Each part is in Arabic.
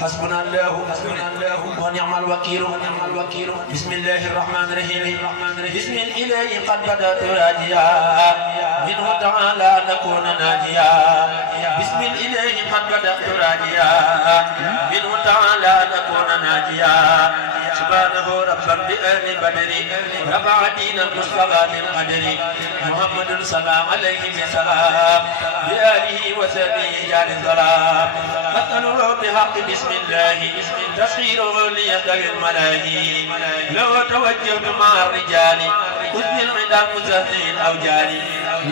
حسبنا الله ونعم الوكيل بسم الله الرحمن الرحيم بسم الإله قد بدأت راجيا منه تعالى نكون ناجيا بسم الإله قد بدأت راجيا منه تعالى نكون ناجيا سبحانه ربا بأهل البدر رفع دين المصطفى من قدر محمد صلى عليه بسلام بآله وسبيه جار الظلام أسأله بحق بسم الله تسخيره ليدوي الملاهي لو توجهت مع الرجال حسن الغدا مزهزين أو جاري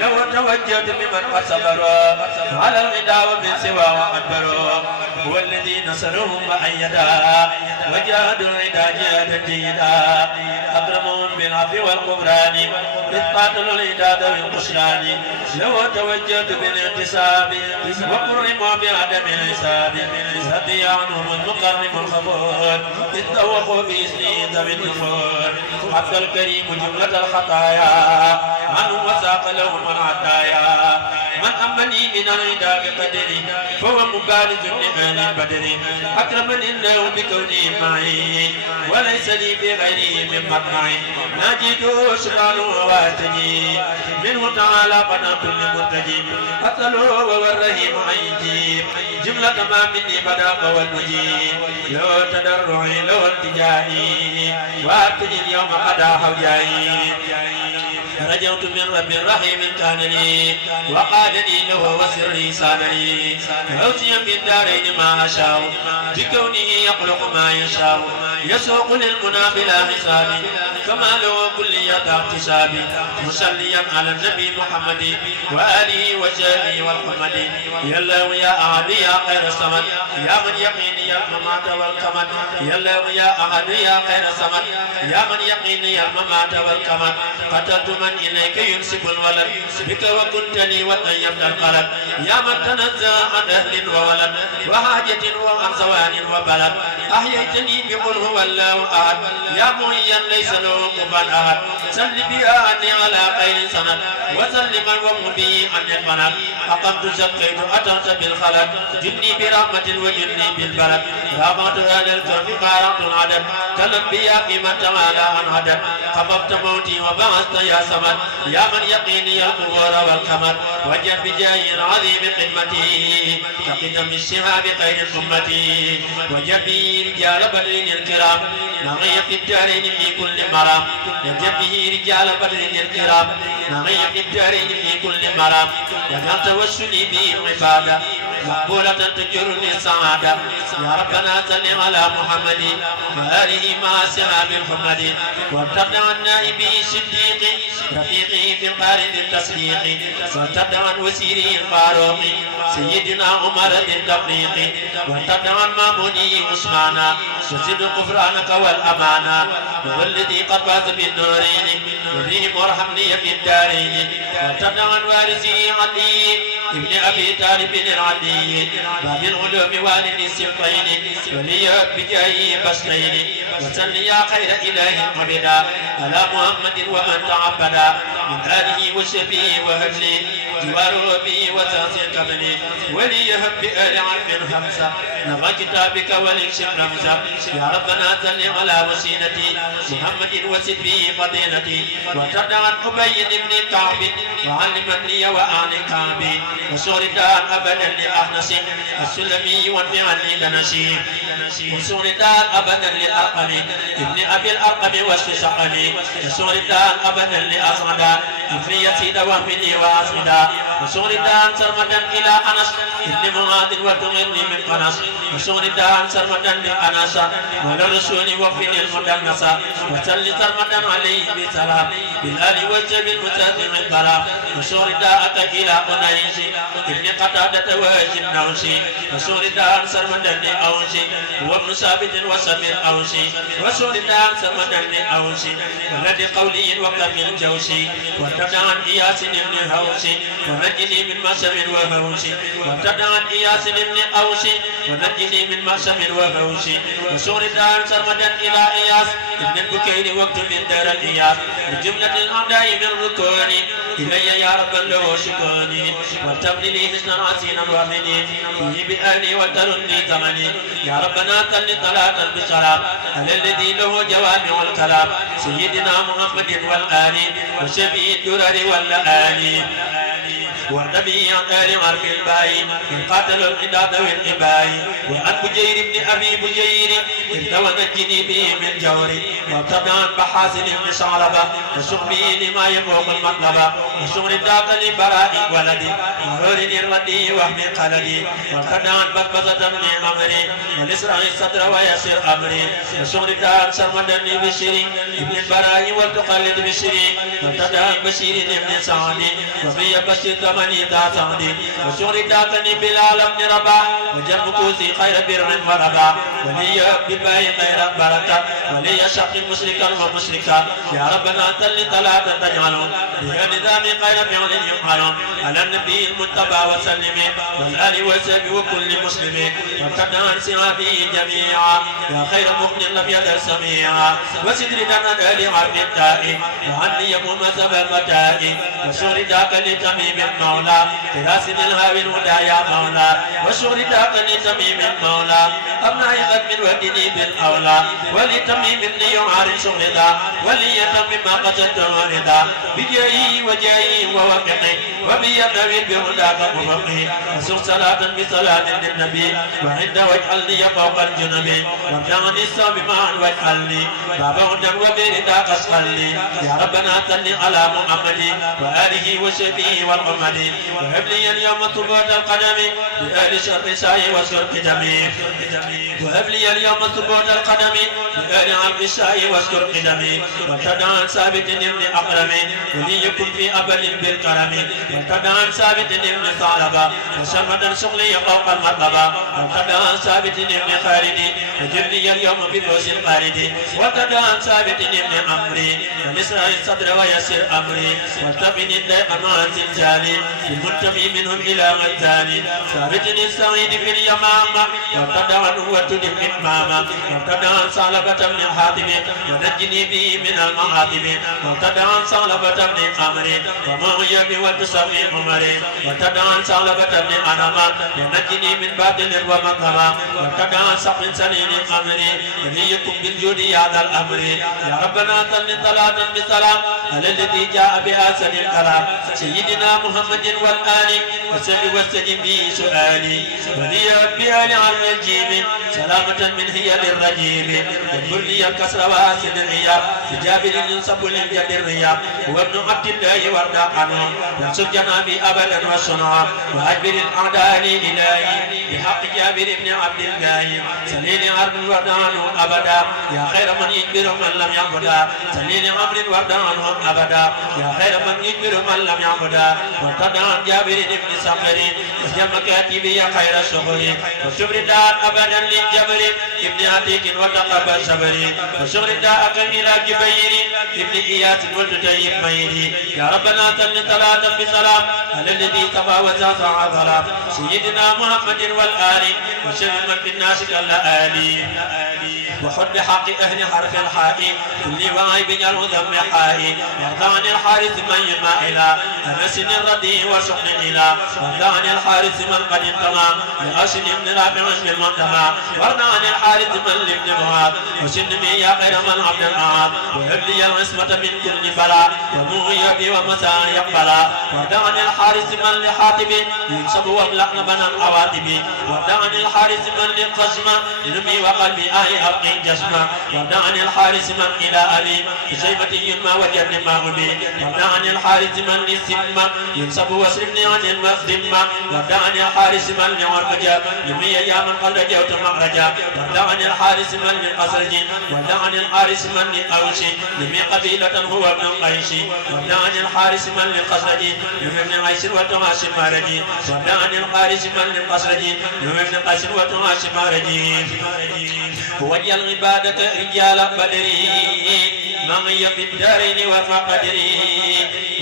لو توجهت بمن قد صبروا على الغدا ومن سوى وأدبروا هو الذي نصرهم وأيدا وجاهدوا الغدا جهادا جيدا أكرمهم بالعفو والغفران إذ قاتلوا الغدا ذوي القشران لو توجهت بالانتصاب وقرموا بعدم الحساب هدي عنهم المقرب الخبور إذ ذوقوا بإسنه ذوي النفور عبد الكريم جملة الخطايا عنه وساق لهم العطايا من أمني من الغدا بقدري فهو مبارز لأهل البدر أكرمني الله بكوني معي وليس لي بغيره من مطمعي ناجيته سبحانه واتجي منه تعالى قناة لمرتجي أسأله وهو الرحيم أن يجيب جملة ما مني بدا هو المجيب لو تدرعي لو التجائي واتجي اليوم قد حوجائي رجوت من رب رحيم كان لي وقادني له وسري سانني أوتي في الدارين ما أشاء بكونه يخلق ما يشاء يسوق للمنى بلا حساب كما له كلية اكتساب مصليا على النبي محمد وآله وصحبه والحمد يا الله يا أحد يا خير الصمد يا من يقيني الممات والكمد يا الله يا أحد يا خير الصمد يا من يقيني الممات والكمد قتلت من إليك ينسب الولد بك وكنتني وطيبت القلب يا من تنزه عن أهل وولد وحاجة وعن زوان وبلد أحييتني بقل هو الله أحد يا معيا ليس له كفوا أحد سل بها عني على خير سند وسلم ومبي عن الفند أقمت زكيت أتمت بالخلد جني برحمة وجني بالبلد رابط هذا الكرب قارعت العدد كالأنبياء من تعالى عن عدد خففت موتي وبعثت يا سمد يا من يقيني القبور والكمد وجد بجاه العظيم قمتي كقدم الشهاب خير أمتي وجد به رجال بدر الكرام نغي في الدارين في كل مرام وجد به رجال بدر الكرام نغي في الدارين في كل مرام وجعل توسلي بهم عبادة مقبولة تجرني السعادة يا ربنا سلم على محمد وآله مع سهام محمد وارتد عن نائبه الصديق رفيقه في القارن التصديق وارتد عن وسيره الفاروق سيدنا عمر التفريق وارتد عن مامونه عثمانا وزد غفرانك والأمانة هو الذي قد فاز بالنورين وفيهم وارحمني في الدارين وارتد عن وارثه علي ابن أبي طالب العدي باب العلوم والد السبطين ولي بجاهه بسطين وسل يا خير إله عبدا على محمد ومن تعبدا من آله وشفيه وهبلي جواره به وساسي قبلي وليهب بآل عرف خمسة نفى كتابك ولكشف رمزة يا ربنا سل على وسيلتي محمد وسفيه فضيلتي وارتد عن أبي بن كعب وعلمني وآل كعب وسردان أبدا لأحنس السلمي والفعل لنسي وسردان أبدا للأرقم ابن أبي الأرقم واسف سقمي وسردان أبدا لأصعد ابن يسيد وهمني وأصعد وسردان سرمدا إلى أنس ابن معاذ وتغني من قنص وسردان سرمدا لأنس وللرسول وفني المدنس وسل سرمدا عليه بسلام بالآل والجب المتاتم البلاء وسرداءك إلى قنيس ابن قتادة واجب نوسي وسردان سرمدا لأوسي وابن ثابت وسمير أوسي وسردان سرمدا لأوسي ولد قولي وكم الجوسي وارتدى عن إياس بن هوسي ومن ونجني من مأسم وفوش وابتدعا إياس بن أوس ونجني من مأسم وفوش وسور الدار سرمدا إلى إياس ابن البكير وقت من دار الإياس بجملة الأعداء من ركوني إلي يا رب له شكوني وابتغني لي حسنا عسينا وامني فيه بأهلي وترني زمني يا ربنا تل صلاة بسلام على الذي له جوامع الكلام سيدنا محمد والآل وشفيع الدرر والآل والنبي عن آل عرف الباي من قاتل العداد والإباي وعن بجير بن أبي بجير ارتوى نجني به من جوري وابتدى عن بحاسن بن ثعلبة وسقمي لما يفوق المطلب وسمر الداق لبراء ولدي وهور الردي وهم قلدي وابتدى عن بكبزة بن عمري ولسرع الصدر ويسر أمري وسمر الداق سرمدني بشري ابن البراء والتقلد بشري وابتدى عن بشير بن سعدي وفي بشير ثماني ذا سعدي وسمر الداقني بلال بن رباح وجنب كوسي خير بر وربا ولي بالباء خير بركة ولي شق مشركا ومشركا يا ربنا تل ثلاثة تجعلون بها نظام خير فعل يفعلون على النبي المتبع وسلم والآل والسلم وكل مسلم وابتدى عن سوابه جميعا يا خير مغن لم يدر سميعا وستر دنا الآل عرف التائي وعني يقوم سبب متائي وشغل ذاك لتميم المولى تراس الهاوي الهدى يا مولى وشغل ذاك لتميم المولى أبنائي قد من ودني بالأولى ولتميم ليعارض شغل ذا وليتمم ما قصدت وردا بجاهي وجاهي ووقعي وبيدوي بهداك مفقه وسوق صلاة بصلاة للنبي وعند واجعل لي فوق الجنب وابدعني الصوم معا واجعل لي بابا هدى وبرداك اسقل لي يا ربنا صل على محمد وآله وصحبه والأمد وهب لي اليوم ثبوت القدم بآل شر سعي وشرق دمي وهب لي اليوم ثبوت القدم بآل عبد السعي وشرق دمي وابتدعا ثابت ابن أقرم وليكن في أبد بالكرم وابتدعا ثابت ابن ثعلبة وسمدا شغلي فوق المطلبة وابتدعا ثابت ابن خالد وجبني اليوم بفوز الخالد وابتدعا ثابت ابن عمري ونسرع الصدر ويسر أمري والتقني الضيق مع الزلزال المنتمي منهم إلى غزال ثابت السعيد في اليمامة وابتدعا هو تدم إمامة وابتدعا ثعلبة بن حاتم ونجني به من المعاتب وابتدعا ثعلبة بن عمرو ومعيب والتسمي عمري وابتدعا ثعلبة بن أنما ونجني من باطل ومكرمة وابتدعا سقم سنين أمري وليكم بالجود يا ذا الأمر يا ربنا صل صلاة بسلام على الذي جاء بأحسن الكلام سيدنا محمد والآل وسلم واستجب به سؤالي ولي بآل عن الجيم سلامة من هي للرجيم واذكر لي الكسر واسد الرياض بجابر ينصب للجد الرياض هو ابن عبد الله وارضى عنه ينصر جنابي أبدا وصنعا وأجبر الأعداء إلهي بحق جابر بن عبد الله سليل عرض وارضى عنه أبدا يا خير من يجبر من لم يعبدا سليل عمر وارضى عنه أبدا يا خير من يجبر من لم يعبدا وارتضى عن جابر بن سمري وجمع كاتبي يا خير الشهر وشبر دار أبدا للجبر ابن عتيق وتقبل صبري وشغل داء إلى جبير ابن إياس والتطيب ميري يا ربنا صل صلاة بسلام على الذي صفى وساسع ظلام سيدنا محمد والآل وشر من في الناس كالآلي وحد بحق أهل حرف الحاء كل وعيب الذم حاء وارضى عن الحارث من يما إلى أنس الردي وسحن إلى وارضى عن الحارث من قد انتمى لأشن بن رافع بالمنتهى وارضى عن الحارث من لابن معاذ وسن يا خير من عبد الأعاد وهب لي العصمة من كل بلاء ومغيب ومساء يقبلا وارضى عن الحارث من لحاتب ينصب وابلغ بنا العواتب وارضى عن الحارث من للقسمة لنمي وقلبي آي أبقي جسما وارضى عن الحارث من إلى أبي بشيبة ينمى وجد ما أبي وارضى عن الحارث من للسمة ينصب واسربني عن المخدمة وارضى عن الحارث من لعرفجة لمي يا من قد رجوت مخرجا وارضى عن الحارث من للقصرج وارضى عن الحارث من للأوس لمي قبيلة هو ابن قيس وارضى عن الحارث من للقصرج لمي ابن قيس وتماس مارجي وارضى عن الحارث من للقصرج لمي ابن قيس وتماس مارجي وجه العبادة رجال بدري معي في الدارين وفقدري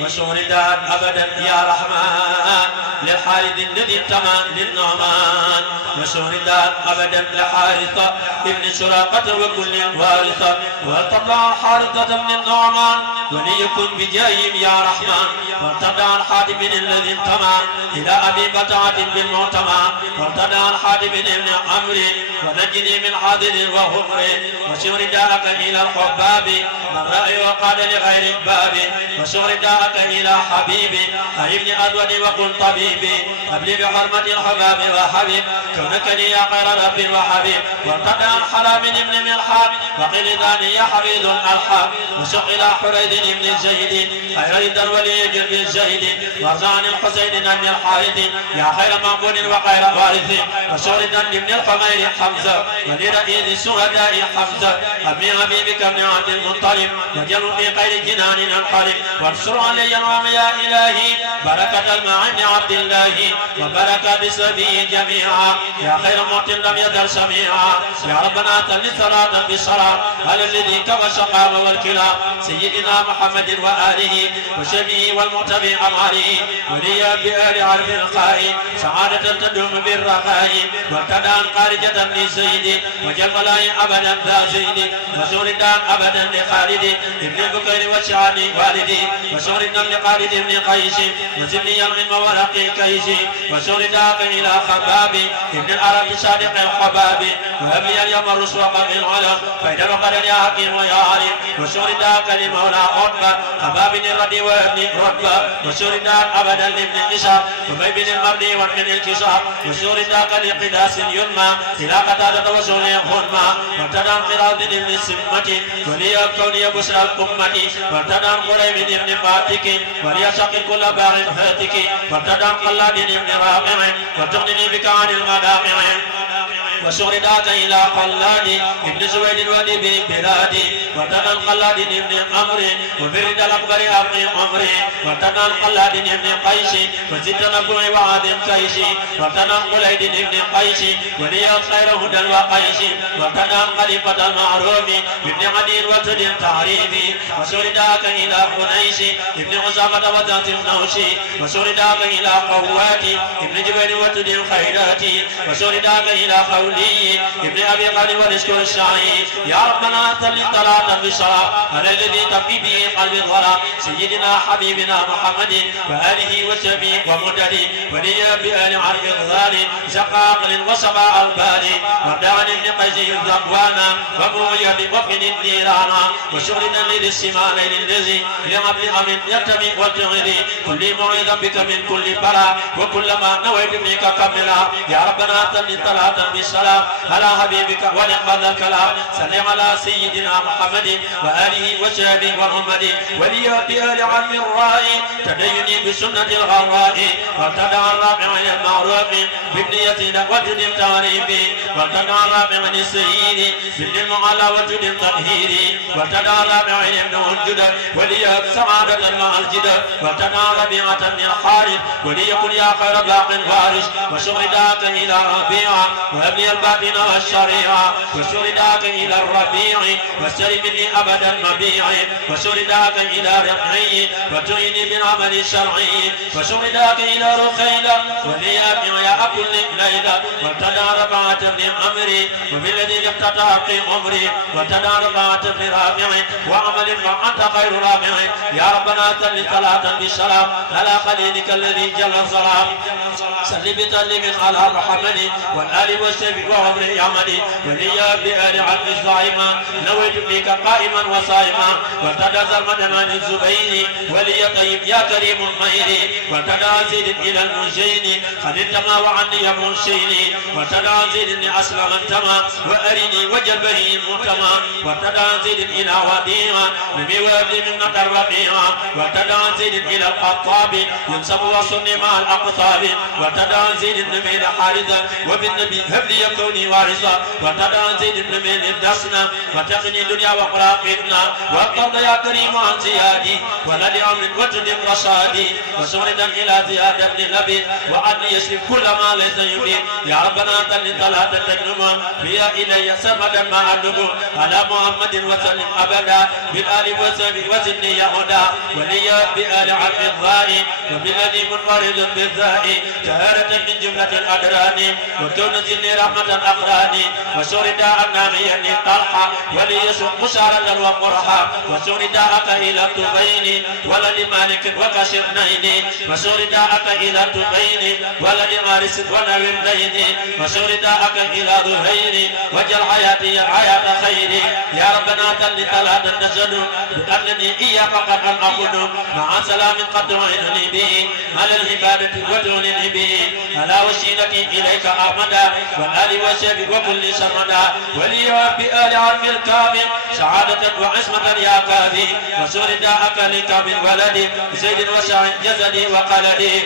وشهدت أبدا يا رحمن للحارث الذي انتمى للنعمان وشهدت أبدا لحارثة ابن سراقة وكل وارثة وارتضى حارثة من النعمان وليكن بجاههم يا رحمن وارتضى عن حاتم الذي انتمى إلى أبي بتعة بالمعتمى وارتضى عن حاتم بن عمرو ونجني من حاضر وهمر وشهداءك إلى الحباب من رأي وقال لغير الباب وشهداءك إلى حبيبي ابن أسود وقل طبيبي قبل بحرمة الحباب وحبيب كونك لي يا خير رب وحبيب وارتدى عن حرام بن ملحان وقيل ذاني حفيظ الألحان وسق إلى حريد بن زيد خير رد الولي جلب الزيد وارزعن الحسين بن الحارث يا خير مقبول وخير وارث وشهدا لابن الحمير حمزة ولرئيس الشهداء حمزة أبي حبيبك ابن عبد المطلب وجل في خير جنان انقلب وانصر علي الوام يا إلهي بركة المعين عبد الله وبركة بسبيه جميعا يا خير موت لم يزل سميعا يا ربنا تل صلاة بصلاة على الذي كفى الشقاء والكلى سيدنا محمد وآله وشبيه والمتبع أماره وليا بآل عرف الخير سعادة تدوم بالرخاء وابتدأ خارجة لزيد وجل ملاي أبدا ذا زيد وسوردان أبدا لخالد ابن بكير وشعاني والدي وسوردان لخالد ابن قيس وزبني العلم ورقي كيس وسورداك إلى خبابي ابن العرب صادق الحباب وهب لي اليوم الرسل وقم العلا فإذا وقد يا حكيم ويا عليم وسورداك لمولى عتبة خباب الردي وابن رتبة وسورداك أبدا لابن إسحاق وبيبن المبني وابن الكساء وسورداك لقداس يلمى إلى قتادة وسوري هنما وابتدى انقراض ابن السمة ولي كوني بشرى الأمة وابتدى قريب ابن فاتك ولي شقي كل باغ فاتك وابتدى قلاد ابن رافع وتغنني بك عن المدافع وشهداك إلى قلاد ابن زويد ودي بلادي وابتدى قلاد ابن عمرو وبرد الأكبر أبن عمرو وابتدى قلاد ابن قيس وزد نبوع وعاد قيس وابتدى قليد ابن قيس ولي خير هدى وقيس وابتدى خليفة المعروف ابن عدي وسد التعريف وشهداك إلى حنيس ابن عزامة وذات النوش وشهداك إلى قوات ابن جبير وسد الخيرات وشهداك إلى قولي ابن أبي قال ونشكر الشعي يا ربنا صل صلاة بصلاة على الذي تقي به قلب الورى سيدنا حبيبنا محمد وآله وصحبه ومدد ولي بآل عرق الغالي شقاقل وسقاء البالي وردان ابن قيس الذقوانا ومويد وفن النيرانا وشغلنا لذي السمالين الذي لعبد أمن يرتمي والتغذي كل موعظا بك من كل بلاء وكلما نويت فيك كملا يا ربنا صل صلاة بالسلام على حبيبك ونعم الكلام سلم على سيدنا محمد وآله وصحبه ومحمد ولي بآل عم الرائي تديني بسنة الغراء وارتدى الرابع المعروف بابن يزيد وجد التعريف وارتدى الرابع السيد بابن المعلى وجد التطهير وارتدى الرابع ابن الجدر ولي سعادة مع الجدر وارتدى ربيعة بن الحارث وليكن يا خير باق وارث وشهداك إلى ربيعة وابني الباطن والشريعة وشهداك إلى الربيع واستلم مني أبدا مبيعي وشهداك إلى رقعي وتعيني بالعمل الشرعي وشهداك إلى رخيلة وليابني يا أكل ليلة وارتدى رفعة بن عمري وبالذي افتتح في عمري وارتدى رفعة بن رافعي وعمل فأنت خير رافعي يا ربنا صل صلاة بالسلام على خليلك الذي جل الصلاة صل بتسليم على محمد والآل والسبي وعمر يعمد وليا بآل عبد الصائمة نويت فيك قائما وصائما وارتدى زلمة عن الزبير ولي طيب يا كريم المير وارتدى زيد إلى المنشين قد انتمى وعني منشين وارتدى زيد أسلم انتمى وأرني وجبه المتمى وارتدى زيد إلى وديعا نبي وابني من نقر ربيعا وارتدى زيد إلى الخطاب ينسب وصني مع الأقطاب وارتدى زيد النبي حارثا وبالنبي هب لي كوني وارثا وارتدى زيد النبي الدسنا وتقني الدنيا وقراقبنا وقضى يا كريم عن زيادي ولد عمر وجد رشادي وسردا إلى زيادة لنبي وعدني يسلب كل ما ليس يريد يا ربنا تل صلاة تجنما فيها إلي سمدا ما أدب على محمد وسلم أبدا بالآل وسلم وزدني يا هدى ولي بآل عبد الضائي وبالذي منفرد بالذائي جهارة من جملة الأدران وتنزلني رحمة أقراني وسرد أنامي طلحة وليسوق مشارة ومرحى وسرد إلى الطفين ولد مالك وكشرنين وسرد إلى الطفين ولد مارس ونوردين وسرد إلى ظهير وجل حياتي حياة خير يا ربنا تل ثلاثا نشهد بأنني إياك قد أعبد مع سلام قد وعدني به على العبادة وتولني به على وسيلتي إليك أحمدا والآل والشيخ وكل سرمدا ولي بآل عرف الكامل سعادة وعصمة يا كافي وسرداءك لك بالولد زيد وسعيد جسدي وقلدي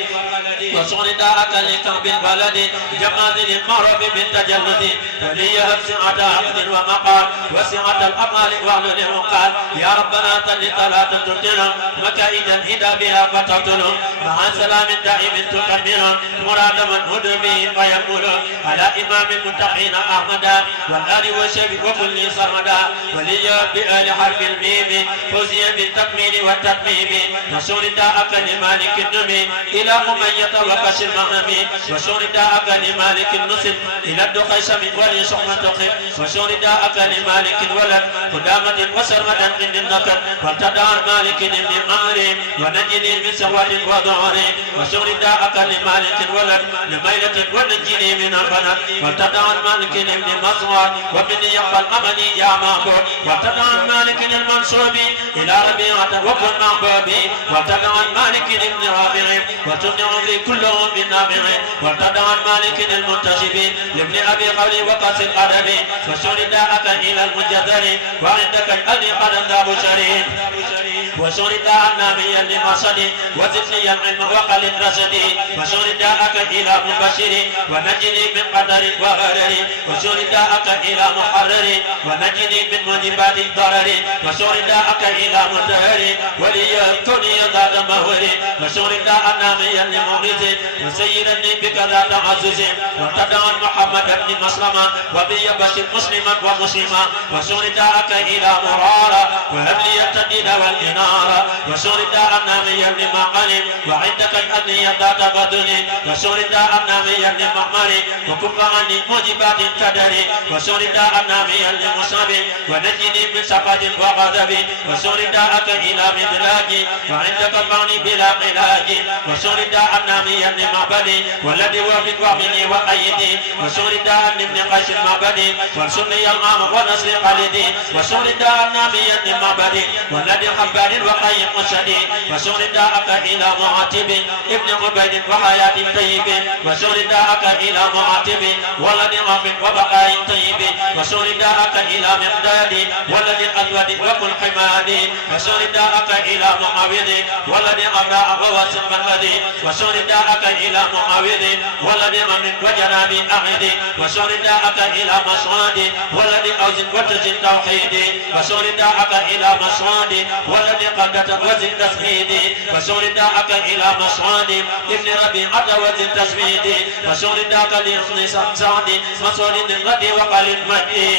وسرداءك لك بالولد جمال المعروف بالتجلد ولي سعة عقد ومقال وسعة الأمال واعلن الوقال يا ربنا تل ثلاثة ترتنا مكائد الهدى بها فتقتل مع سلام دائم تكمل مراد من هدى به فيقول على إمام المتقين أحمدا والآل والشيخ وكل صرمدا ولي بآل حرف الميم فوزي بالتكميل والتتميم وسرداءك لمالك النمي إلى أمية وكش المغنم وسرداءك لمالك النصب إلى الدخيشم ولشحم تقف وسرداءك لمالك الولد قدامة وسرمدا من النكر وارتدى مالك من أمر ونجني من سواد وضعر وسرداءك لمالك الولد لميلة ونجني من البنات وارتدى مالك من مصور ومن يقبل أمني يا معبود وارتدى مالك المنصوب إلى ربيعة وكن معبودي وارتدى مالك ابن رافع وتمنع في كلهم بالنافع وارتدى مالك المنتشب لابن أبي قولي وقاس الأدب وسرداءك إلى المجدر وعندك الأذي قد ذا بشري وسرداء ناميا لمرصدي وزدني العلم وقل رشدي وسرداءك إلى مبشر ونجني من قدر وغرر وسرداءك إلى محرر ونجني من موجبات الضرر وسرداءك إلى مطهر ولي الكون ذات مهور وسرداء ناميا لمغرز وسيدني بك ذات عزز وارتدى محمد بن مسلمة وبي بشر مسلما ومسلما وسرداءك إلى مرارة وهبلي التدين والإنارة وسرداء ناميا لمعمر وعندك الأذية ذات بدن وسرداء ناميا لمعمر وكف عني موجبات القدر وسرداء ناميا لمصاب ونجني من سقط وغضب وسرداءك إلى مدلاج وعندك المعني بلا علاج وسرداء ناميا لمعبد والذي وفق ومني وأيدي وسرداء لابن قيس المعبد وانصرني الغام ونصر قلدي وسرداء ناميا لمعبد والذي حبان وقيم مسدي وسرداءك إلى معاتب ابن عبيد وحياة طيب وسرداءك إلى معاتب والذي وفق وبقاء طيب وسرداءك إلى مقداد والذي أجود وكل حمادي وسرداءك إلى معاوذ والذي أبرأ ووسم الذي وسرداءك إلى معاوذ والذي من وجنابي أعيد وسرداءك إلى مسعود والذي أوزن وتزن توحيدي وسرداءك إلى مسعود والذي قدت وزن تسميدي وسرداءك إلى مسعود ابن ربيعة وزن تسميدي وسرداءك لحسن سعد مسعود الردي وقل المجد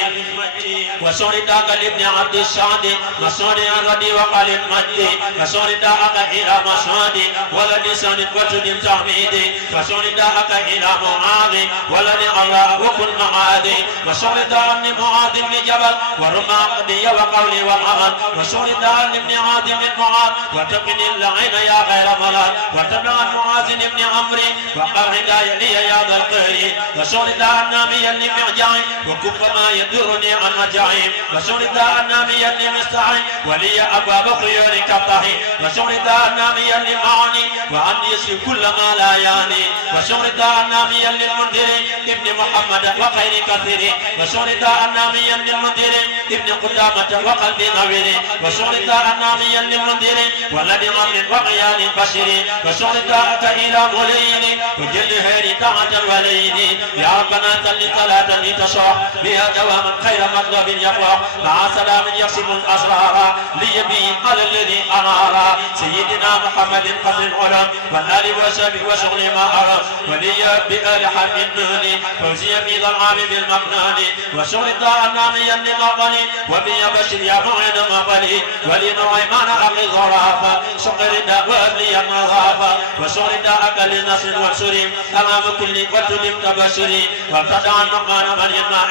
وسرداءك لابن عبد السعد مسعود الردي وقل المجد وسرداءك إلى مسعود والذي سند وتزن تعميدي وسرداءك إلى معاذ والذي الله وكل معاذ وسرداء ابن معاذ بن جبل ورمى قضي وقولي والعمل وسرداء ابن عاذ بن معاذ وتقني اللعين يا غير ملال وتبع معاذ بن عمرو وقال هدايا لي يا ذا الخير وسرداء ناميا لمعجعي وكف ما يدرني عن مجاعي وسرداء ناميا لمستعي ولي أبواب خيور كالطهي وسرداء ناميا لمعاني وعن يسر كل ما لا يعني وسرداء ناميا للمنذر ابن محمد وخير كثير وسرداء ناميا للمنذر ابن قدامة وقلب نوير وسرداء ناميا للمنذر والذي غمر وقيال بشر وسرداءك إلى ملين وجل هير طاعة الولين يا ربنا تل صلاة لتشرح بها بها دواما خير مطلب يقوى مع سلام يكسب الأسرار ليبي على الذي أنار سيدنا محمد قدر العلم والآل وسبي وشغل ما أرى ولي بآل حق النهل فوزي في ظلام بالمقنان وشغل الدار ناميا لمغني وبي بشر يا معين مغني ولنعيمان أخي ظرافة شقر الداء وأبلي النظافة وشغل الداء للنصر والسر أمام كل وتلم تبشري وارتدع النعمان من يمنع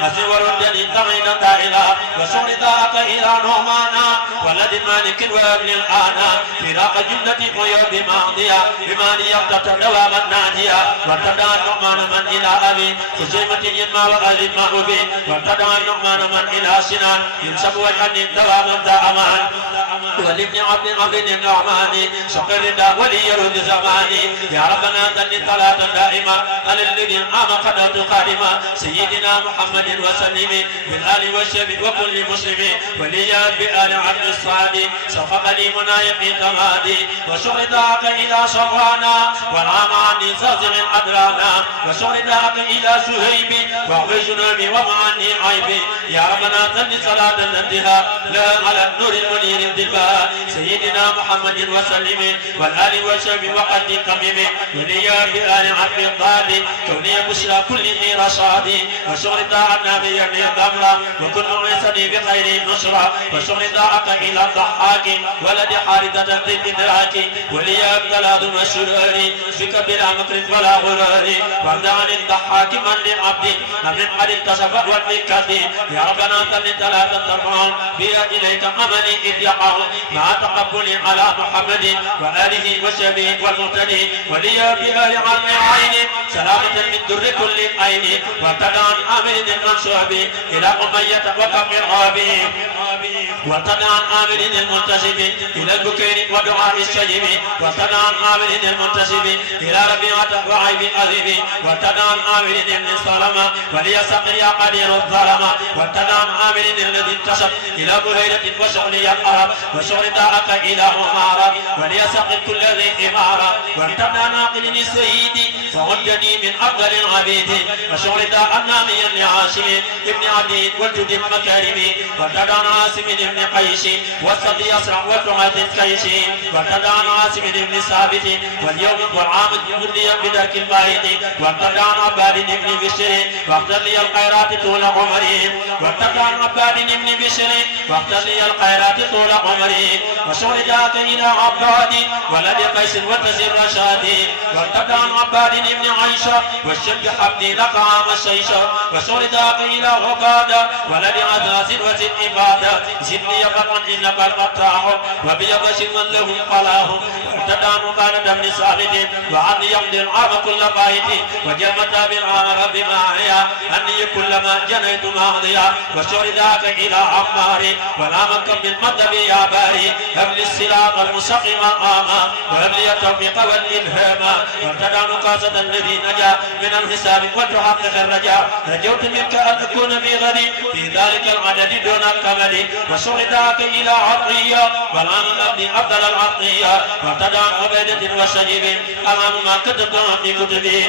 أسي وردني تغينا دائلا وشغل الداء إلى نعمانا ولد مالك وابن الآن فراق جملة قيوب ماضية بما ليقتت دواما ناديا وارتدع النعمان من إلى أبي خزيمة ينمى وألم ما أبي وارتدع النعمان من إلى سنان ينسب وجهني دواما ذا أمان ولابن عبد النعمان شقر الداء ولي يرد زماني يا ربنا ذني صلاة دائمة على الذي عام قدرت قادمة سيدنا محمد وسلم بالآل والشبه وكل مسلم ولي بآل عبد الصادق سوف قديمنا يقي تمادي وشرداك إلى صوانا والعام عني زازغ أدرانا وشرداك إلى سهيب وغيجنا ومعني عيبي يا ربنا ذني صلاة ذنبها لا على النور المنير الدباء سيدنا محمد وسلم والآل والشبه وقد قمم ولي بآل عبد الضاد كوني بشرى كل ذي رشاد وشغل داعنا بيمي الضمرة وكل عيسني بخير نصرة وشغل داعك إلى الضحاك ولد حارثة ذي الإدراك ولي أبدلاد والسرور بك بلا مكر ولا غرور وارض عن الضحاك من لعبد من قد اكتسب والفكة يا ربنا تل ثلاثة ترفعون بها إليك عملي إذ يقع مع تقبل على محمد وآله وشبه والمهتدي ولي بآل عن عين سلامة من در كل عين وارتدى عن عامر المنسوب إلى أمية وكم العابي وارتدى عن عامر المنتسب إلى البكير ودعاء الشجب وارتدى عن عامر المنتسب إلى ربيعة وعيب أذب وارتدى عن عامر بن سلمة وليسقر يا قدير الظلمة وارتدى عن عامر الذي انتسب إلى بهيرة وشغلي الأرب وشغل داءك إلى عمارة وليسقر كل ذي إمارة وارتدى ناقل السيد فودني من أفضل العبيد وشغل داء النامي لعاشم ابن عدي والجد المكارم وارتدى عاصم ابن قيس والصدي يسرع وفرعة الكيس وارتدى عاصم ابن ثابت واليوم والعام يغني بدرك الباهت وارتدى عباد ابن بشر واختر لي الخيرات طول عمري وارتدى عباد ابن بشر واختر لي الخيرات طول عمري وشغل داك إلى عباد ولد قيس وتزر رشادي وارتدى عباد ابن عيشة والشب حبدي لقام الشيشة وشغل داك إلى عقادة ولد عزاز وزد إبادة زدني فقط إنك القطاع وبيض من له قلاه وارتدى مبارد بن ثابت وعن يمضي العام كل قائد وجمت بالعام رب معايا أني كلما جنيت ماضيا وشغل ذاك إلى عمار ولا مكم بالمدب يا باري هب لي الصراط المستقيم آما وهب لي التوفيق والإلهام وارتدى نقاصة الذي نجا من الحساب وتحقق الرجاء رجوت منك أن أكون في غدي في ذلك العدد دون الكمل وشغل ذاك إلى عطية والآن أبني أفضل العطية وارتدى عبيدة وشجب أمام ما كتبت في كتبي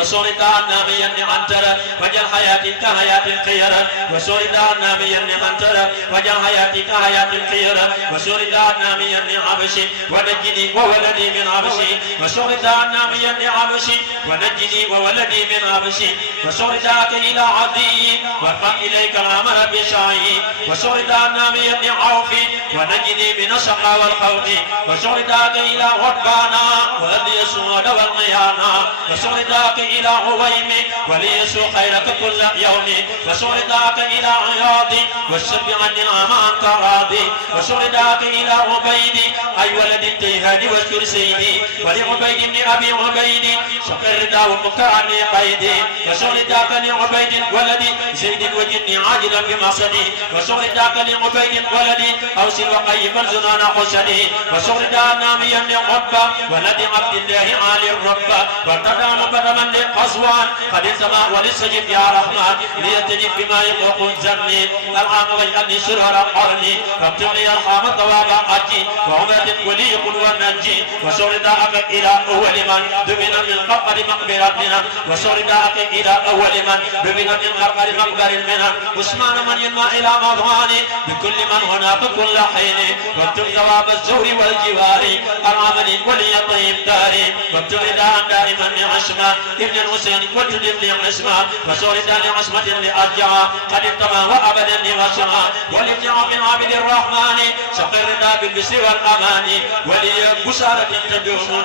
وشغل ناميا لعنتر وجل حياتي كحياة الخير وشغل ناميا لعنتر وجل حياتي كحياة الخير وشغل ناميا لعبشي ونجني وولدي من عبشي وشغل ناميا لعبشي ونجني وولدي من عبشي وشغل ذاك إلى عدي وارفع إليك الأمر بشعي وشغل ناميا لعوفي ونجني من الشقاء والخوف وشغل ذاك إلى غربانا وأبي السود والغيانا وشغل ذاك إلى عويم وليسو خيرك كل يوم وشغل ذاك إلى عياضي والشب عن الأمان كراضي وشغل ذاك إلى عبيد أي ولد التيهاد واشكر سيدي ولعبيد بن أبي عبيد شكر دا ومكرني قيدي وشغل ذاك لعبيد ولدي زيد وجدني عاجلا بمقصدي وشغل ذاك لعبيد ولدي أوس وقيبا زنان حسدي وشغل دا ناميا لعبا ولد عبد الله عالي الرب وارتدى محبة من للقصوان قد انتمى وللسجد يا رحمن ليتجد بما يقوق زرني العام واجعلني سرور قرني واكتب لي ارحام الثواب قجي وعمرة ولي قل ونجي وسر داعك الى اول من دفن من قبر مقبرتنا وسر داعك الى اول من دفن من قبر مقبر المنى عثمان من ينمى الى مضاني بكل من هناك كل حين واكتب ثواب الزور والجوار ارامني ولي طيب داري واكتب رداء دائما لعشمة ابن الحسين والجد لعشمة وسر داء لعشمة لارجع قد انتمى وابدا لغشمة ولابن عبد الرحمن سقر الرداء بالبسر والامان ولي بشارة تدوم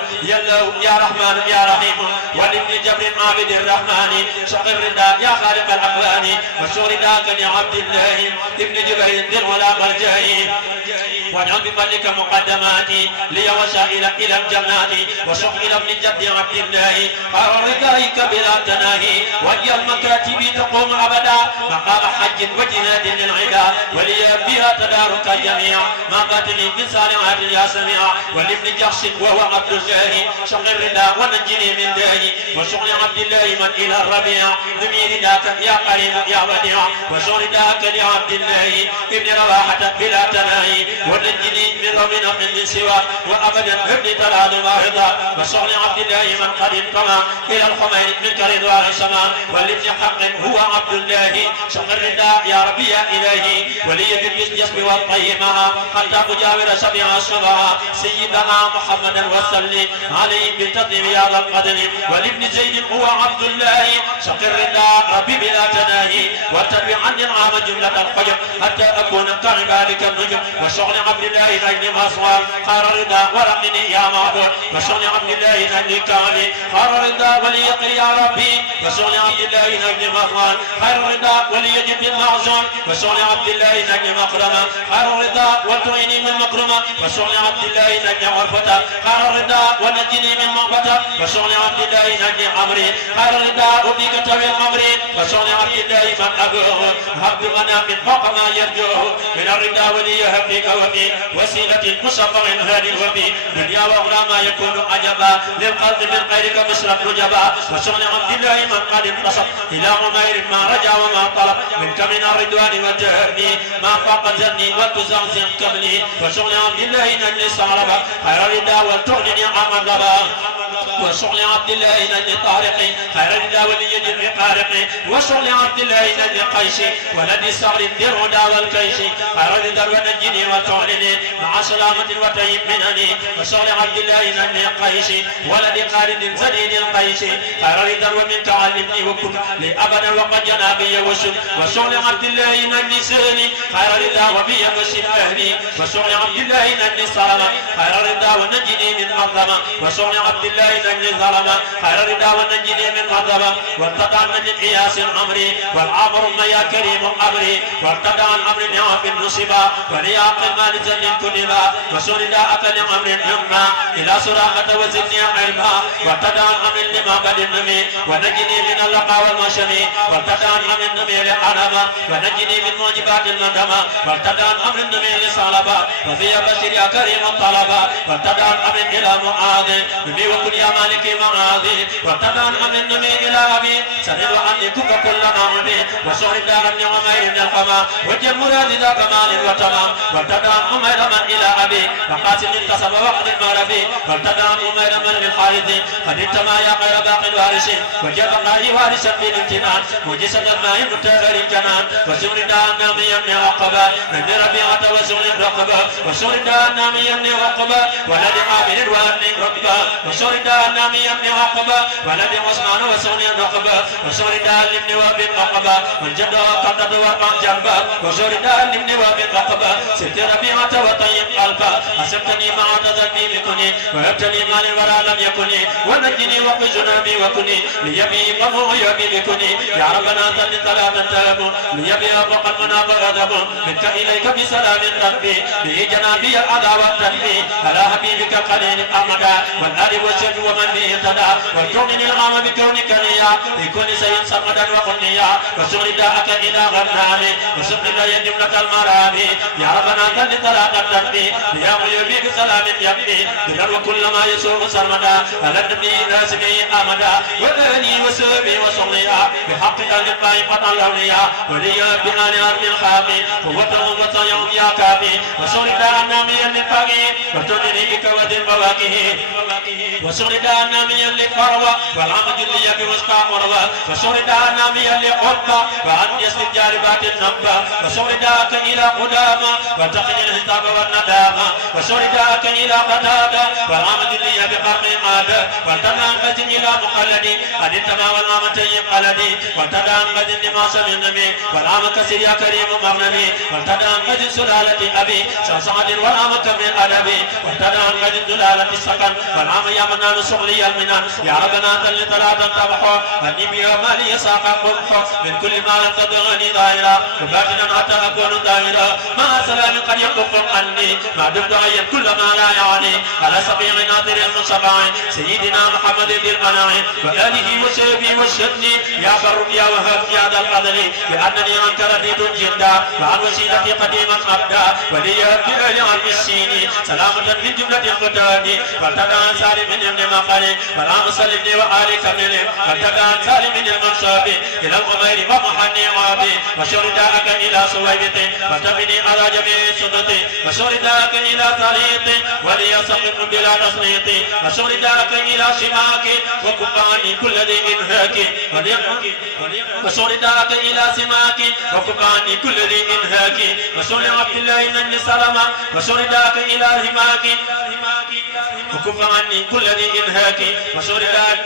يا رحمن يا رحيم ولابن جبر عابد الرحمن سقر الرداء يا خالق الاكوان وسر رداء لعبد الله ابن جبريل ذي الولا والجاهين واجعل بفضلك مقدماتي لي وسائل الى الجنات وسق الى ابن جد عبد الله قال ردائك بلا تناهي واجعل مكاتبي تقوم ابدا مقام حج وجناد للعدا ولي بها تدارك جميعا ما قاتلي من صالحات يا سميع ولابن جحش وهو عبد الله شق الرداء ونجني من داهي وشغل عبد الله من الى الربيع نمي رداك يا قريب يا وديع وشغل رداك لعبد الله ابن رواحة بلا تناهي ونجني من رمنا من سوى وابدا ابن تلال واحدا وشغل عبد الله من قد انتمى الى الحمير منك رضوان السماء والابن حق هو عبد الله شق الرداء يا ربي يا الهي ولي بالجسم والطيمها حتى مجاور سبع السبع سيدنا محمدا وسلم عليه بالتقديم يا ذا القدر والابن زيد هو عبد الله شق الرداء ربي بلا تناهي واتبع عني العام جملة الحجر حتى اكون كعبادك النجم وشغل عبد الله نجم مصوى خار الرداء ورقني يا معبود وشغل عبد الله نجم كامل خار الرداء وليقر يا ربي وشغل عبد الله نجم مخوان خير الرداء وليجب المعزون وشغل عبد الله نجم مكرمة خير الرداء وتعيني من مكرمة وشغل عبد الله نجم غرفة خير الرداء ونجني من مغبطة وشغل عبد الله نجم امري خير الرداء وبيك توي امري وشغل عبد الله من اجره هبد منا من فوق ما يرجوه من الرداء ولي هفيك وفي وسيلة مشفع هادي وفي دنيا واخرى ما يكون عجبا للقلب من غيرك مثل الرجبا وشغل عبد الله من قد انتصب الى عمير ما رجا وما طلب منك من الرضوان وتهرني ما فاق زني وتزعزع كمني وشغل عبد الله نجلي صالبا خير الرداء ولتغني عمل لبا وشغل عبد الله نجلي طارقي خير الرداء وليجد بقارقي وشغل عبد الله نجلي قيشي ولدي صغر الدرهدى والكيشي خير الرداء ونجني وتعلني مع سلامة وتيب منني وشغل عبد الله نجلي قيشي ولدي خالد زليل القيشي خير الرداء ومنك علمني وكن لأبدا وقد جنابي وسن وشغل عبد الله نجلي سهلي خير الرداء وبي وسن أهلي وشغل عبد الله نجلي صلما خير الرداء ونجني من مظلمة وشغل عبد الله نجلي ظلما خير الرداء ونجني من مظلمة وارتدى من قياس عمري والعمر ما يا كريم أمري وارتدى عن أمر نعم النصبا ولياق المال زل كنبا وسرد أكل أمر أما إلى سراقة وزدني علما وارتدى عن أمر لما بل النمي ونجني من اللقى والمشمي وارتدى عن أمر النمي لحرما ونجني من موجبات الندمة وارتدى عن أمر النمي لصلبا وفي بشر يا كريم الطلبا وارتدى عن أمر إلى معاذ نمي وكن يا مالك معاذي وارتدى عن أمر النمي إلى أبي سند عني كف كل نعمي وسعر دار ابن عمير من القمى وجه المراد ذا كمال وتمام وارتدى عن عمير من إلى أبي وقاسم انتصب وقت المرفي وارتدى عن عمير من بالحارث قد انتمى يا خير باق وارث وجاب قائي وارثا بالامتنان مجسد الماء متغير الجنان وسعر دار النامي من عقبة من ربيعة وسعر رقبة وسعر دار النامي من عقبة ولد عامر ولد رقبة وسعر دار النامي من عقبة ولد عثمان وسعر رقبة وسعر دار الابن وابن رقبة والجد وقدد وقع جنبا وسعر دار الابن وابن رقبة سبت ربيعة وطيب قلبا أسبتني مع تذكي بكني وهبتني مال ولا لم يكني ونجني وقز نبي وكني ليبي قمو يبي بكني يا ربنا ذل ثلاثا تلبو ليبيع وقد مناف غضب منك إليك بسلام ربي به جنابي العداوة تنمي على حبيبك قليل أمدا والآل والشج ومن به اهتدى والكون العام بكونك نيا بكل شيء صمدا وقنيا وسر داءك إلى غنامي وسر لي جملة المرامي يا ربنا كل طلاق التنبي يا ميبي بسلام يبني بدر وكل ما يسوء سرمدا على النبي راسمي أمدا وآلي وسبي وصليا بحق الجباء قطع الأولياء ولي بآل أرض الخافي قوته وصيوم يا كافي وسرد أنامي للفقي وتدري بك ودي المواكه وسرد أنامي للفروة والعمد لي بوسطى قربة وسرد أنامي لقربة وأن يسلك جاربات النبة وسردك إلى قدامة وتقني الحساب والندامة وسردك إلى قتادة والعمد لي بقرم مادة والتدام غد إلى مقلد أن التما والعامتين قلدي والتدام غد نماس من نبي والعام كسر يا كريم مغنبي والتدام غد سلالة أبي سعد والعام من أدبي والتدام غد دلالة السكن والعام يا منان سغلي المنان يا ربنا ذل ثلاثا تبحو أني بيا مالي ساق قبحو من كل ما لم تدغني ظاهرا وباطنا حتى أكون ظاهرا ما سلام قد يقف عني ما دمت غيا كل ما لا يعني على سبيل ناظر المصطفى سيدنا محمد ذي المناع وآله وصحبه وسلم يا بر يا وهاب يا ذا القدر بأنني عنك رديت جدا وعن وسيلتي قديما أبدا ولي بأهل عن السين سلامة في جملة القتال وارتدى عن سالم من المقال والعام سلمني وآلك منه وارتدى عن سالم من المنصاب إلى الغمير ومحني وابي وشرداءك إلى صويبتي وتبني على جميع سنتي وشرداءك إلى طريقي ولي صدق بلا تصنيتي وشرداءك إلى شماك وكفاني كل ذي إنهاك وشرداءك إلى سماك وكفاني كل ذي إنهاك وشرد عبد الله بن سلمة وشرداءك إلى هماك وكفاني كل ذي إنهاك وشرداءك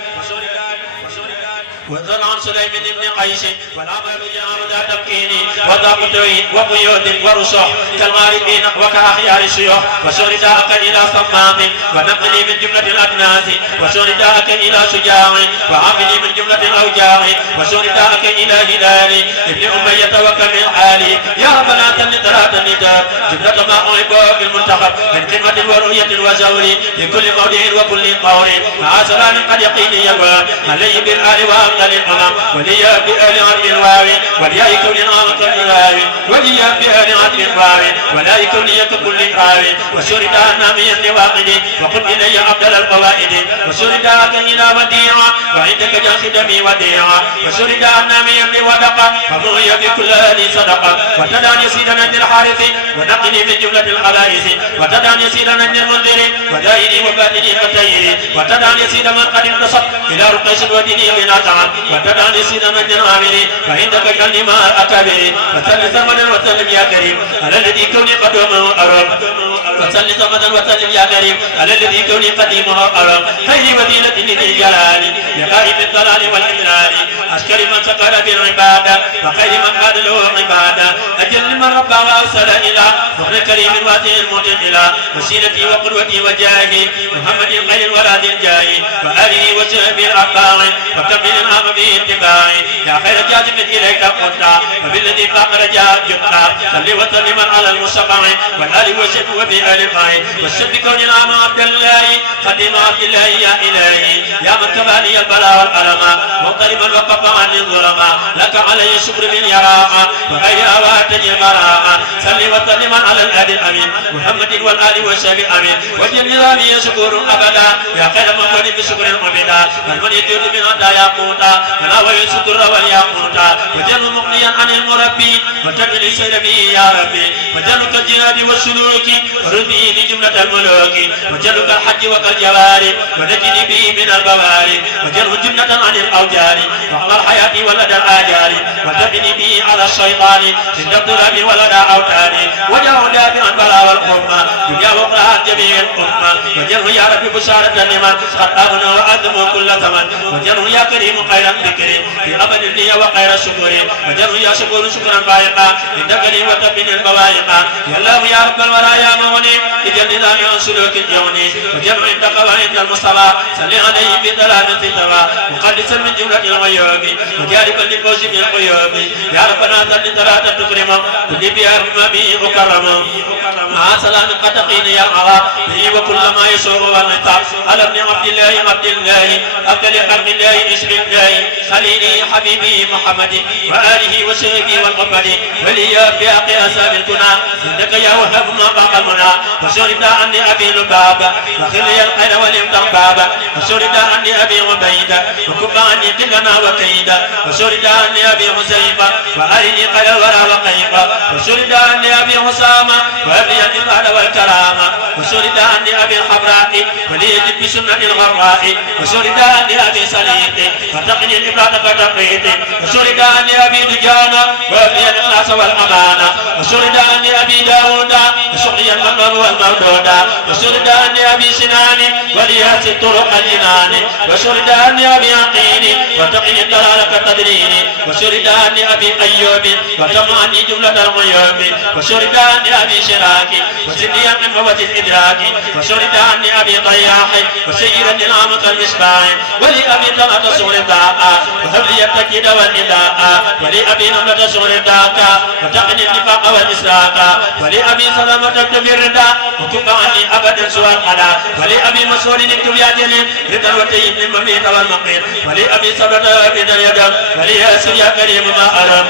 وذل عن سليم بن قيس والعمل جامد تمكيني وضبطي وبيوت ورسح كالغاربين وكأخيار الشيوخ وشرداءك إلى صمام ونقلي من جملة الأكناس وشرداءك إلى شجاع وعاملي من جملة الأوجاع وشرداءك إلى هلال ابن أمية وكم الحالي يا ربنا تلترات النداء جملة ما أحب المنتخب من كلمة ورؤية وزور في كل موضع وكل قول مع سلام قد يقيني يقوى عليه بالآل للأمام ولي بأهل عدل الواوي وليا يكون العامة الواوي وليا بأهل عدل الواوي ولا يكون لي ككل راوي وشرد ناميا لواقدي وقل إلي أفضل الفوائد وشرد إلى وديعة وعندك جاخ دمي وديعة وشرد ناميا لودقة فمغي بكل هذه صدقة وتدان يسيدنا للحارث ونقني من جملة الخبائث وتدان يسيدنا للمنذر ودائري وبادني فتيري وتدان يسيد من قد انتصب إلى رقيس وديني وناتعا وتدعن سيدنا من العاملين فعندك كلمة الأكابر وسل ثمنا وسلم يا كريم على الذي كوني قدومه أرم وسل ثمنا وسلم يا كريم على الذي كوني قديمه أرم خير وزيلة للجلال لقائم الضلال والإضلال أشكر من سكر بالعبادة وخير من قاد له عبادة أجل من ربى وأرسل إلى فخر كريم واسع المتقلا وسيلتي وقدوتي وجاهي محمد خير الولد الجاهي وآله وصحبه الأخبار وكمل الأمر باتباعي يا خير جاذب إليك قدرا وبالذي فقر جاء جبنا صل وسلم على المصطفى والآل وسب وفي آل الخير والسب كون العام عبد الله خديم عبد الله يا إلهي يا من كفاني البلاء والألم مضطربا وقف عني الظلم لك علي شكر من يراء وغير أواتي براء صل وسلم على الهادي الأمين محمد والآل وسب أمين وجل نظامي شكر أبدا يا خير من بشكر أبدا من يجود من أنت يا قوتا وناوي الستر والياقوتا وجل مغنيا عن المربي وتبني سير به يا ربي وجلك الجهاد والسلوك وردي لجملة الملوك وجلك الحج وكالجواري ونجني به من البواري وجل جنة عن الأوجار وعلى الحياة ولدى الآجال وتبني به على الشيطان من الضرب ولدى أوتاني وجعله دافعا بلا والقمة دنيا وأخرى جميع الأمة وجعله يا رب بشارة لمن قد أغنى وأدم كل ثمن وجعله يا كريم خيرا بكري في أبد الدنيا وخير الشكر وجعله يا شكور شكرا فائقا إنك لي وتبين البوائق يا الله يا رب الورى يا مغني اجعل نظام عن سلوك اليوني وجعله عندك وعند المصطفى صل عليه في ظلام في الدواء مقدسا من جملة الغيوب وجالبا لفوز من الغيوب يا ربنا صل صلاة تكرم كل بها بمامه مكرم مع سلام قد تقين يا الله به وكل ما يسوء والنطاق على ابن عبد الله أفضل خلق الله اسم الله خليلي حبيبي محمد وآله وصحبه والقبل ولي في أقي أساب الكنى إنك يا وهب ما باق المنى وشرد عني أبي لباب وخل لي الخير والإمتع بابا وشرد عني أبي عبيد وكف عني قلنا وكيد وشرد عني أبي حسيفة وأرني خير الورى وقيفة وشرد عني أبي حسامة وأبي الإقبال والكرامة وشرد عني أبي الحمراء وليجد بسنة الغراء وشرد عني أبي سليق فتقني الإبراد فتقيت وشرد عني أبي دجانة وأبي الإخلاص والأمانة وشرد عني أبي داود وشقي المنظر والمردود وشرد عني أبي سنان ولياس الطرق الجنان وشرد عني أبي عقيل وتقني الضلال كالتدرين وشرد عني أبي أيوب وتم عني جملة الغيوب وشرد عني أبي شراك وسدي من قوة الإدراك وشرد عني أبي ضياح وسيرا للعام كالمصباح ولأبي طلعت سور الداء وهب لي التكيد والنداء ولأبي نملة سور الداء وتقني النفاق والإسراق ولأبي سلامة اكتب الرداء وكف عني أبدا سوى القضاء ولأبي مسؤول اكتب يا جليل رضا وتيب المميت والمقيت ولأبي صبرة من اليد ولياسر يا كريم ما أرم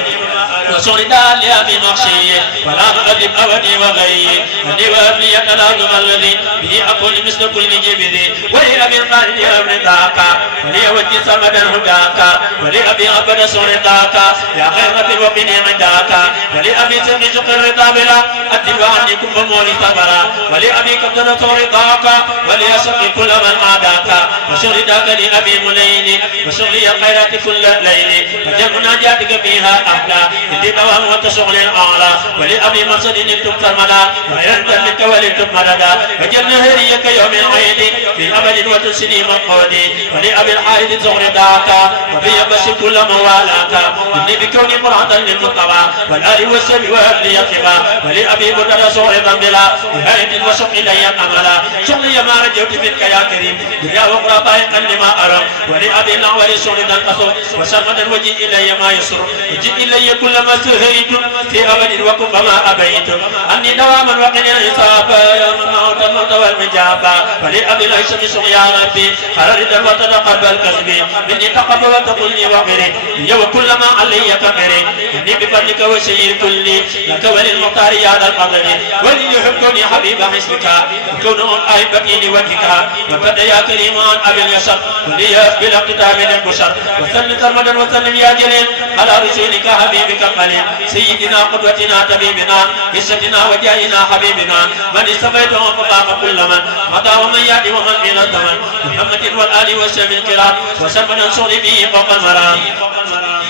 وشرد لأبي مخشي ولا مغلب أودي وغي أني وأبلي يتلاقم الذي به أقول مثل كل جبذي ولأبي القائد أمر ذاك ولأودي سمدا هداك ولأبي أبدا سرداك يا خير في الوقت عندك ولأبي سمي شكر رطابلا أدب عني كف مولي ثمرا ولأبي كبدنا رضاك وليسقي كل من عاداك وشرداك لأبي مليل وشغلي الخيرات كل ليل وجل مناجاتك فيها أحلى إذ دوام وتشغل الأعلى ولأبي مرصد اكتب ترمدا وغير منك ولتب مددا وجل نهريك يوم العيد في أبد وتسليم القود ولأبي الحائد زغر داك وفي بشر كل موالاك إني بكوني مرعة للمطبع والآل والسبي وأهلي يقبا ولأبي بدر صغر ذنبلا بهائد وشق إلي أملا شغلي ما رجوت منك يا كريم دنيا وأخرى طائقا لما أرى ولأبي الأول صغر ذنبه وسرمد الوجه إلي ما يسر وجئ إلي كل ما سهيت في أبد وكف ما أبيت أني دواما وقني الحساب يا من موت الموت والمجابة ولأبي العيش بسم يا ربي خررت وتتقبل كسبي مني تقبل وتقلني وغيري يو كل ما علي كمري إني بفضلك وسير كلي لك وللمختار يا ذا القدر وليحبني حبيب حسبك وكونهم أحبتي لوجهك وقد يا كريم عن أبي اليسر ولي بالاقتدام للبشر وسلم سرمدا وسلم يا جليل على رسولك حبيبك القليل سيدنا قدوتنا طبيبنا عزتنا وجاهنا حبيبنا من استفيته فطاق كل من مضى ومن يأتي ومن من الزمن محمد والآل والسلام الكرام وسلم ننصر به فوق المرام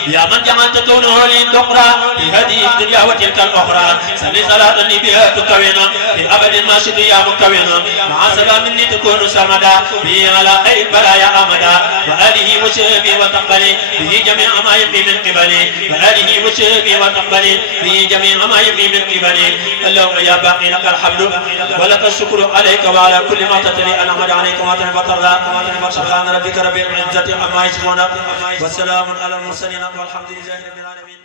يا من جعلت كونه لي تقرا في هذه الدنيا وتلك الاخرى سل صلاه لي بها تكونا في ابد ما شئت يا مكونا مع سلام مني تكون سمدا به على خير البرايا امدا واله وصحبه وتقبلي به جميع ما يقي من قبلي واله وصحبه وتقبلي به جميع ما يقي من قبلي اللهم يا باقي لك الحمد ولك الشكر عليك وعلى كل ما تتلي انعمت عليك وما تنفطر سبحان ربك رب العزه عما يصفون وسلام على المرسلين والحمد لله رب العالمين.